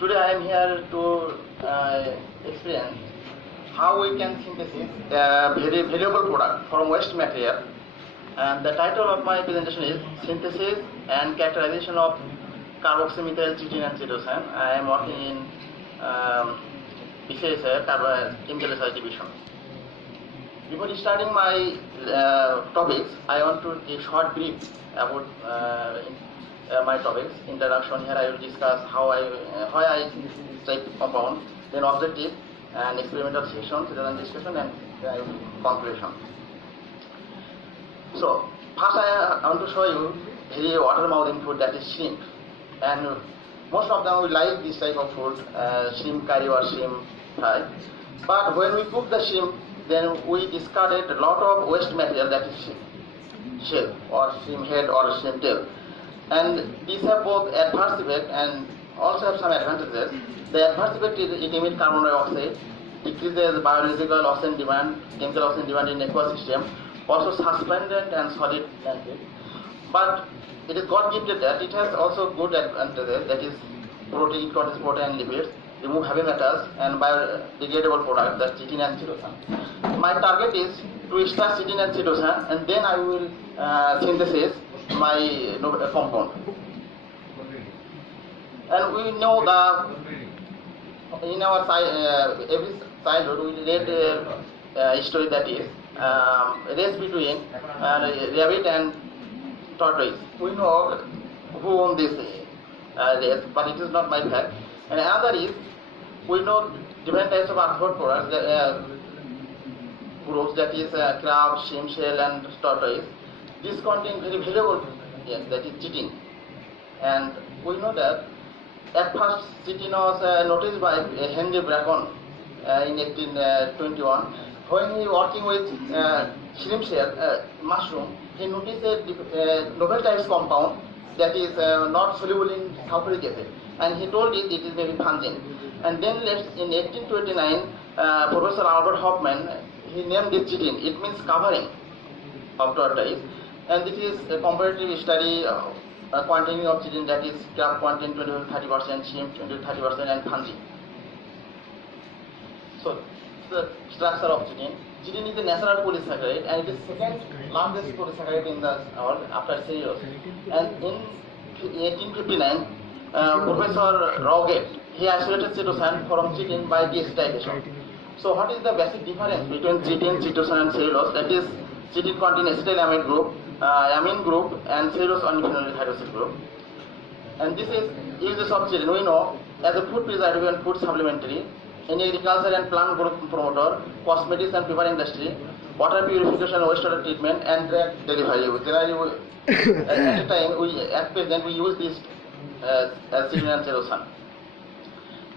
Today I am here to explain how we can synthesize a very valuable product from waste material. And the title of my presentation is Synthesis and Characterization of Carboxymethyl Chitin and Cytosine. I am working in BCSR, Chemical Research Division. Before starting my topics, I want to give short brief about my topics. Introduction. Here I will discuss why I synthesize this type of compound, then objective and experimental sessions, then discussion, and conclusion. So first I want to show you very water-mouthing food, that is shrimp, and most of them will like this type of food, shrimp curry or shrimp fry. But when we cook the shrimp, then we discarded a lot of waste material, that is shell or shrimp head or shrimp tail. And these have both adverse effect and also have some advantages. The adverse effect is it emits carbon dioxide, decreases biological oxygen demand, chemical oxygen demand in ecosystem, also suspended and solid landfill. But it is God gifted that it has also good advantages, that is protein, it contains protein and lipids, remove heavy metals and biodegradable products, that's chitin and cytosine. My target is to start chitin and cytosine, and then I will synthesize my compound. And we know that in our every childhood we read a story, that is race between rabbit and tortoise. We know who won this race, but it is not my fact. And another is, we know different types of arthropod products, groups, that is crab, shrimp shell and tortoise. This contain very valuable, that is chitin. And we know that at first chitin was noticed by Henry Bracken in 1821. When he working with shrimp shell, mushroom, he noticed a novel types compound that is not soluble in sulfuric acid, and he told it is very pungent. And then in 1829, Professor Albert Hoffman, he named it chitin. It means covering of tortoise, and this is a comparative study quantity of chitin, that is crab contain 20-30%, shrimp 20-30%, and fungi. So the structure of chitin. Chitin is a natural polysaccharide, and it is second largest polysaccharide in the world after cellulose. And in 1859, Professor Rogate, he isolated cytosine from chitin by deacetypation. So what is the basic difference between chitin, cytosine and cellulose? That is, chitin contains acetylamide group, amine group, and cellulose unphenolic hydroxyl group. And this is uses of chitin. We know as a food preservative and food supplementary, in agriculture and plant growth promoter, cosmetics and paper industry, water purification, wastewater treatment, and drug delivery. Generally, at a time, at present, we use this as chitin and cytosine.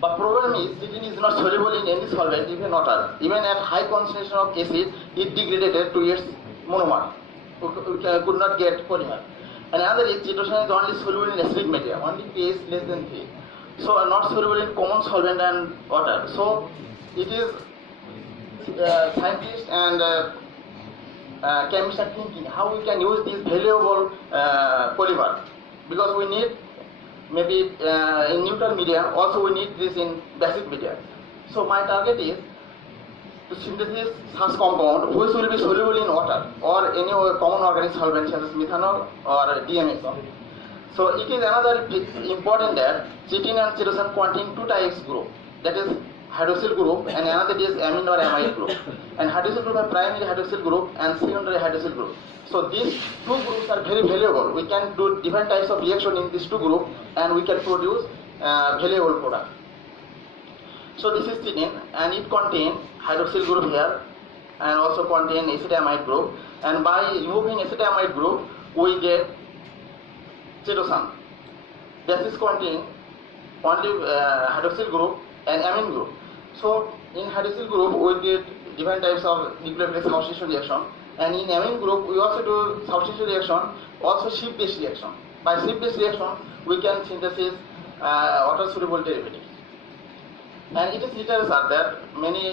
But problem is, chitin is not soluble in any solvent, even water. Even at high concentration of acid, it degraded to its monomer. We could not get polymer. And another is, cytosine is only soluble in acidic media, only pH less than 3. So not soluble in common solvent and water. So it is scientists and chemists are thinking how we can use this valuable polymer, because we need maybe in neutral media, also we need this in basic media. So my target is to synthesize such compound which will be soluble in water or any common organic solvent such as methanol or DMSO. So it is another important that chitin and cytosine contain two types group, that is hydroxyl group, and another is amine or amide group. And hydroxyl group are primary hydroxyl group and secondary hydroxyl group. So these two groups are very valuable. We can do different types of reaction in these two groups, and we can produce valuable product. So this is chitin, and it contains hydroxyl group here, and also contain acetamide group. And by removing acetamide group, we get cytosine. This is contain only hydroxyl group and amine group. So in hydroxyl group we get different types of nucleophilic substitution reaction, and in amine group we also do substitution reaction, also shift-based reaction. By shift-based reaction we can synthesize water soluble derivatives. And it is literature that many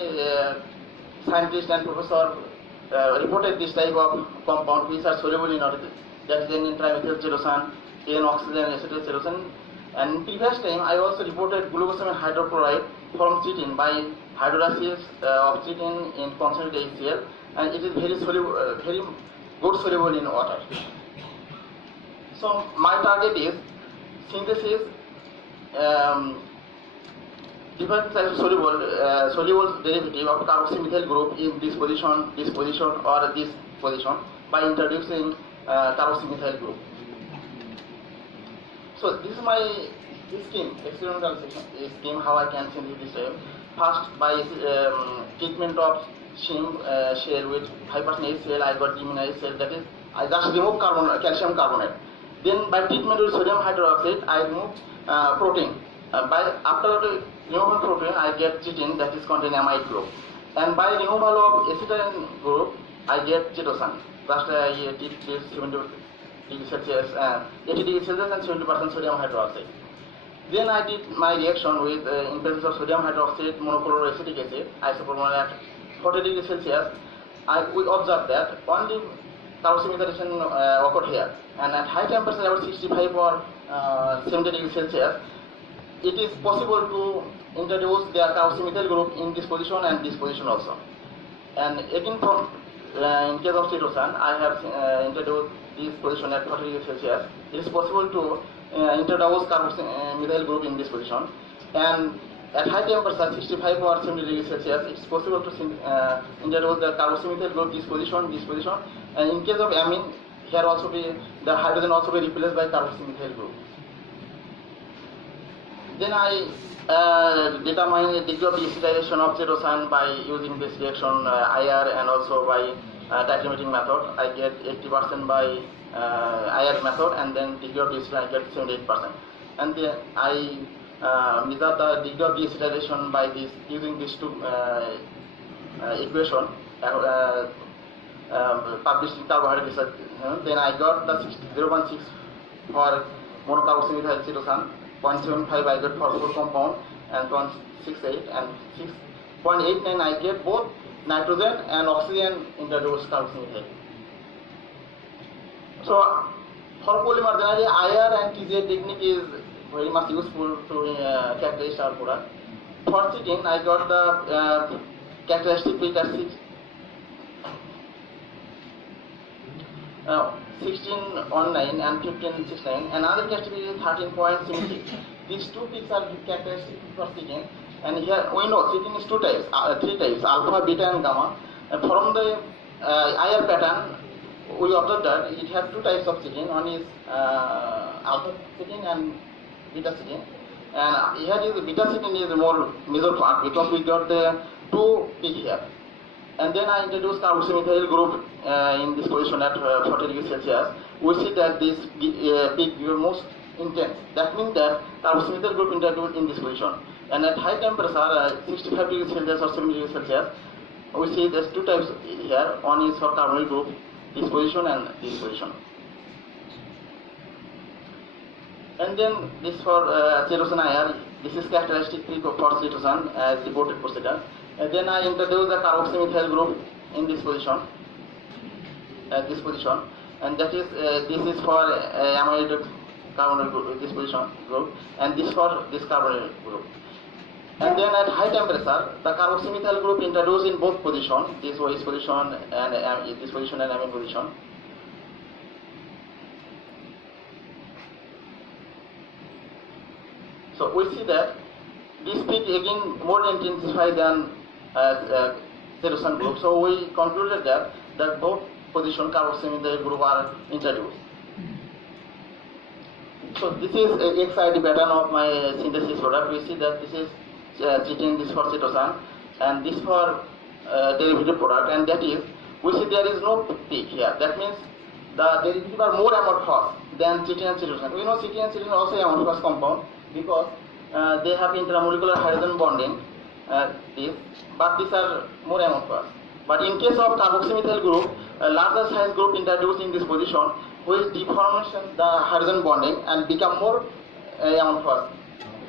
scientists and professors reported this type of compound which are soluble in water, that is N-trimethyl cytosine, N-oxygen acetylcytosine, And in previous time, I also reported glucosamine hydrochloride from chitin by hydrolysis of chitin in concentrated HCl, and it is very soluble, very good soluble in water. So my target is synthesis different types of soluble derivative of carboxymethyl group in this position, or this position by introducing carboxymethyl group. So this is my scheme, experimental scheme, how I can synthesize this. First, by treatment of shrimp shell with 5% HCl, I got demineralized cell, that is, I just remove calcium carbonate. Then by treatment with sodium hydroxide, I remove protein. After removal protein, I get chitin, that is contain amide group. And by removal of acetylene group, I get chitosan. Just I treat this 70 degrees Celsius, 80 degrees Celsius and 70% sodium hydroxide. Then I did my reaction with in presence of sodium hydroxide, monochloroacetic acid, isopropyl at 40 degrees Celsius. We observed that only carboxymethylation occurred here, and at high temperature, about 65 or 70 degrees Celsius, it is possible to introduce the carboxymethyl group in this position and this position also. And again, from in case of chitosan, I have introduced this position at 40 degrees Celsius. It is possible to introduce carboxymethyl group in this position, and at high temperature, 65 or 70 degrees Celsius, it is possible to introduce the carboxymethyl group this position, and in case of amine, here also the hydrogen also be replaced by carboxymethyl group. Then I determine the degree of acetylation of chitosan by using this reaction IR and also by titrating method. I get 80% by IR method, and then degree of acetylation I get 78%. And then I measure the degree of acetylation by this using these two equation published in carbohydrate research. Then I got the 0.6 for monocarboxymethyl chitosan, 0.75 I get for full compound, and 0.68 and 6.89 I get both nitrogen and oxygen introduced carboxymethyl. So for polymer, generally IR and TGA technique is very much useful to characterize our product. For chitin, I got the characteristic peak at 1619 and 1569. Another characteristic is 13.76. These two peaks are characteristic for chitin. And here we know chitin is three types, alpha, beta, and gamma. And from the IR pattern, we observed that it has two types of chitin. One is alpha chitin and beta chitin. And here is beta chitin is more major part because we got the two peak here. And then I introduced carboxymethyl group in this position at 40 degrees Celsius. We see that this peak is most intense. That means that carboxymethyl group introduced in this position. And at high temperature, 65 degrees Celsius or 70 degrees Celsius, we see there's two types here. One is for carbonyl group, this position and this position. And then this for chitosan IR, this is characteristic peak for chitosan as reported procedure. And then I introduce the carboxymethyl group in this position, and that is this is for amide carbonyl group, this position group, and this for this carbonyl group. And then at high temperature, the carboxymethyl group introduced in both positions, this position and this position and amine position. So we see that this peak again more intensified than chitosan group. So we concluded that both position carboxymethyl group are introduced. So this is a XID pattern of my synthesis product. We see that this is chitin, this for chitosan, and this for derivative product, and that is, we see there is no peak here. That means the derivatives are more amorphous than chitin and chitosan. We know chitin and chitosan are also amorphous compound because they have intramolecular hydrogen bonding, but these are more amorphous. But in case of carboxymethyl group, a larger size group introduced in this position will deformation the hydrogen bonding and become more amorphous,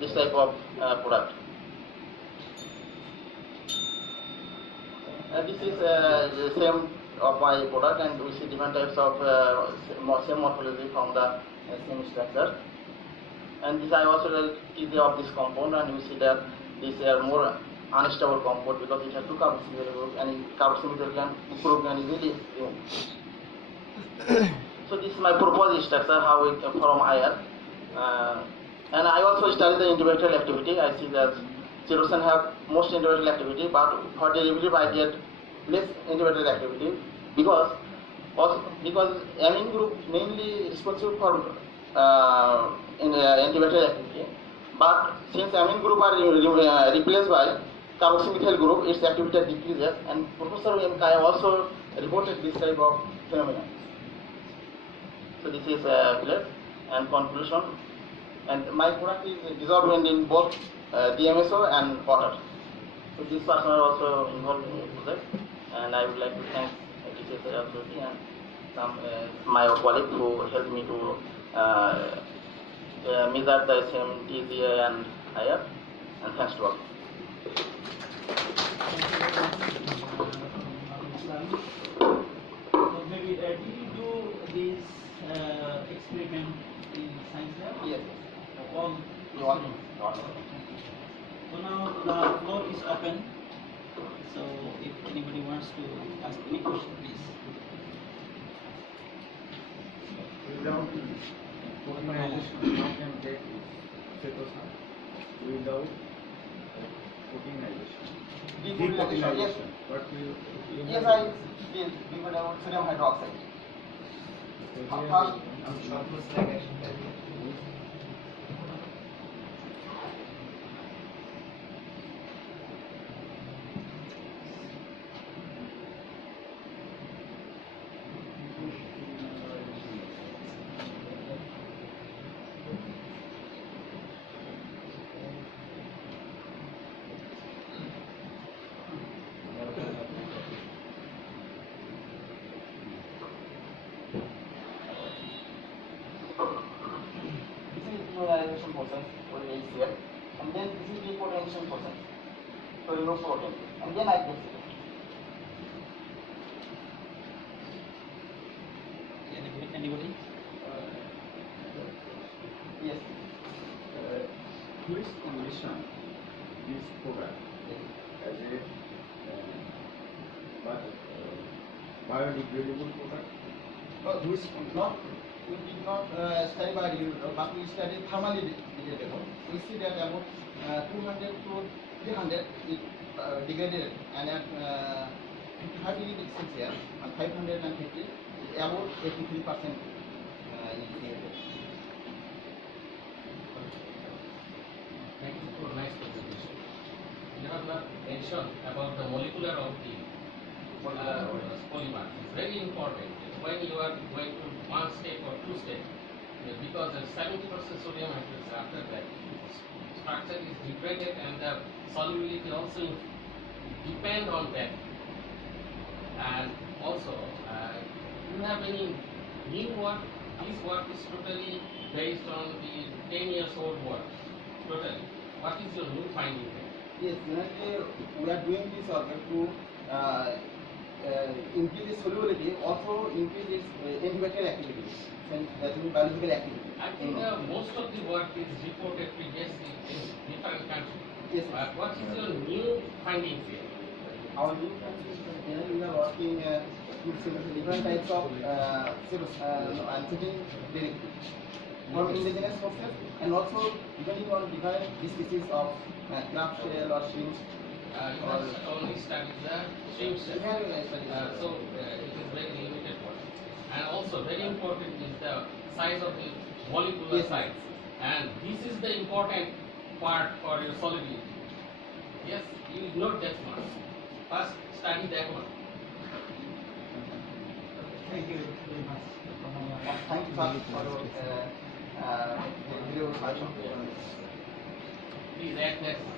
this type of product. This is the same of my product, and we see different types of same morphology from the same structure. And this I also will tease of this compound, and you see that this are more unstable compound because it has two carboxymethyl group, and carboxymethyl group can easily remove. So this is my proposed structure how we form IR. And I also study the individual activity. I see that Cerusen have most individual activity, but for derivative I get less individual activity because amine group mainly responsible for individual activity. But since amine group are replaced by carboxymethyl group, its activity decreases. And Professor Kai also reported this type of phenomenon. So this is clear. And conclusion. And my product is dissolved in both DMSO and water. So this person are also involved in the project, and I would like to thank TCS authority and some my colleague who helped me to measure the SMTZA and IR. And thanks to all. So maybe did you do this experiment in science lab? Yes. All One. So now the floor is open. So if anybody wants to ask any question, please. Without organization, how can take cetosine without proteinization? Deproteinization. But you Yes, I did. We would have sodium hydroxide. First, polarization process for HCl, and then this is depotentiation process to remove protein, and then I get it. Anybody? Yes. who is envision this product as a biodegradable product? Who is not? We did not study biodegradable, but we studied thermally degradable. We see that about 200 to 300 is degraded, and at 55 degrees Celsius and 550 is about 83% is degraded. Thank you for nice presentation. You have mentioned about the molecular of the polymer. It's very important when you are going to one step or two steps, because 70% sodium hydroxide after that structure is degraded and the solubility also depend on that. And also, do you have any new work? This work is totally based on the 10 years old work. Totally. What is your new finding there? Yes, we are doing this organ to increase its solubility, also increase its antibacterial activity, and that means biological activity. I think most of the work is reported previously in different countries. Yes. But what is your new findings here? Our new countries, we are working with different types of antigen directives from indigenous sources, and also depending on different species of crab shell or shrimp. You have only studied the shrimp cell. So it is very limited work. And also very important is the size of the molecular size. And this is the important part for your solubility. Yes, you ignored that one. First study that one. Thank you very much. Thank you, sir, for your video. Please add that one.